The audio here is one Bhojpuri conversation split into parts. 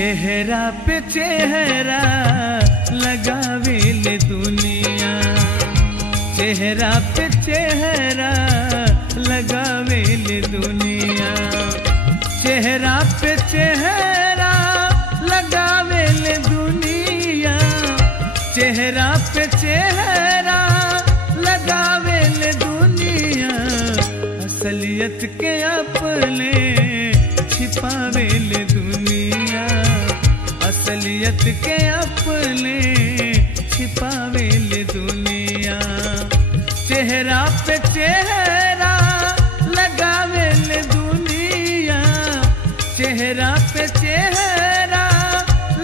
चेहरा पे चेहरा लगावेले दुनिया, चेहरा पे चेहरा लगावेले दुनिया, चेहरा पे चेहरा लगावेले दुनिया, चेहरा पे चेहरा लगावेले दुनिया, असलियत के अपने छिपावेले दुनिया, असलियत के अपने छिपावेले दुनिया, चेहरा पे चेहरा लगावेले दुनिया, चेहरा पे चेहरा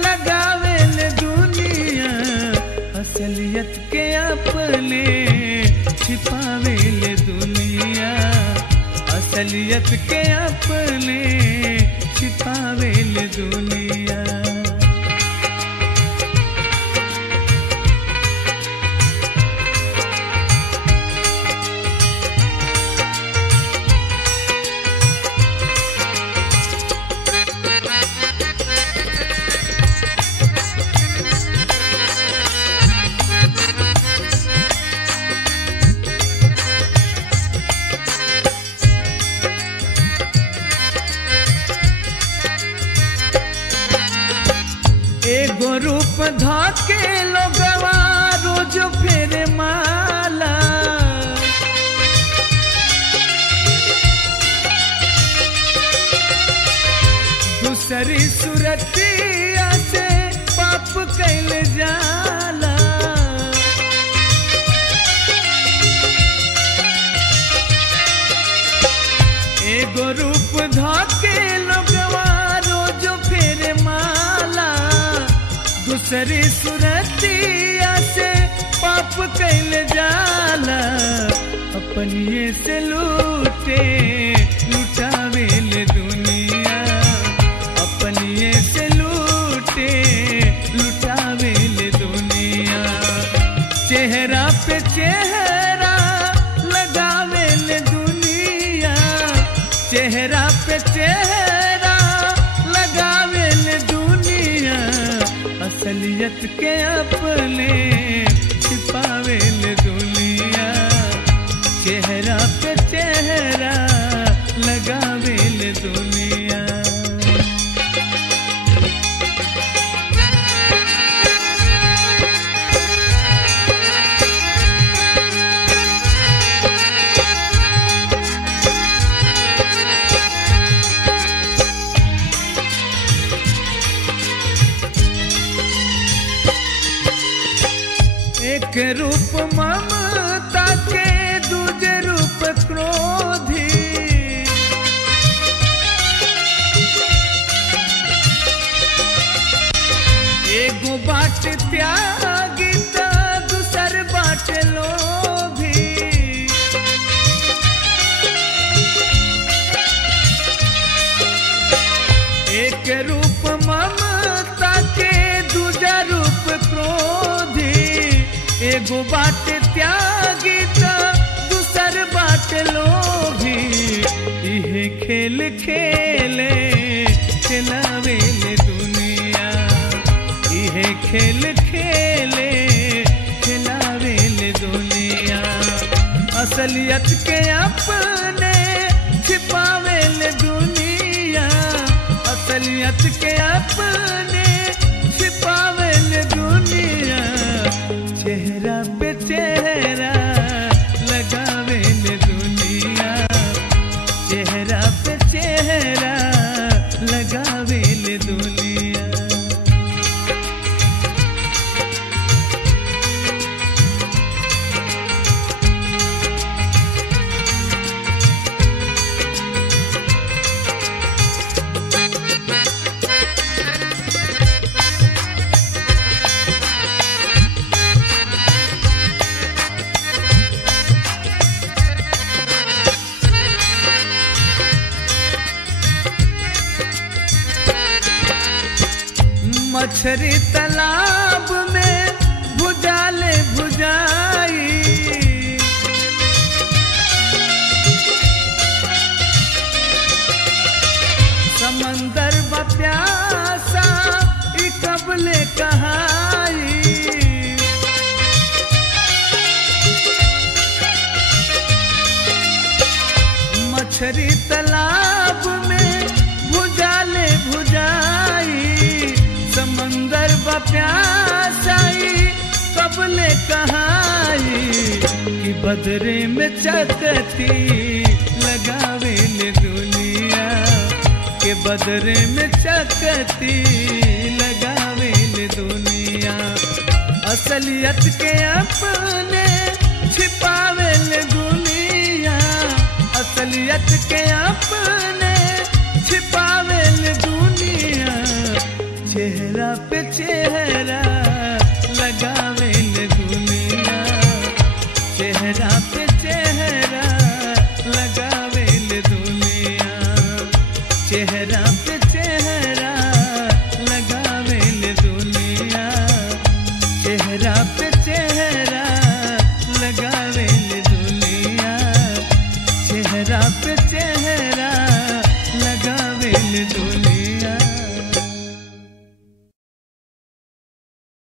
लगावेले दुनिया, असलियत के अपने छिपावेले दुनिया, असलियत के अपने छिपावेले दुनिया। एगो रूप धाके लोगवा रोज फेरे माला, दूसरी सूरतिया से पाप कैल जाला, एगो रूप धाके लोगवा रोज फेरे माला, दूसरी सूरतिया से पाप कैल जाला, अपनिए से लूटे लुटावेले दुनिया, अपनिए से लूटे लुटावेले दुनिया, चेहरा पे चेहरा लगावेले दुनिया, चेहरा पे चेहरा लगावेले दुनिया, असलियत के अपने छिपावेले दुनिया, चेहरा पे चेहरा लगावेले दुनिया। एक रूप ममता के दूजे रूप क्रोधी, एगो बाट त्यागी त दूसर बाट लोभी, एक रूप ममता के दूजा रूप क्रोधी, एगो बाट त्यागी त दूसर बाट लोभी, इहे खेल खेले खिलावेले दुनिया, इहे खेल खेले खिलावेले दुनिया, असलियत के अपने छिपावेले दुनिया, असलियत के अपने छिपावेले दुनिया, चेहरा पे चेहरा लगावेले दुनिया, चेहरा पे चेहरा लगावेले दुनिया। मछरी तालाब में भुजाले भुजाई, समंदर बा प्यासा मछरी तालाब में भुजाले भुजाई, समंदर बा प्यासाई कबले कहाई, कि बदरे में चकती लगावे ले दुनिया, के बदरे में चकती लगावे ले दुनिया। असलियत के अपने छिपावे ले दुनिया, असलियत के अपने छिपावे ले दुनिया, चेहरा पे चेहरा लगावे ले दुनिया, चेहरा पे चेहरा लगावे ले दुनिया, चेहरा पे चेहरा लगावे ले दुनिया, चेहरा पे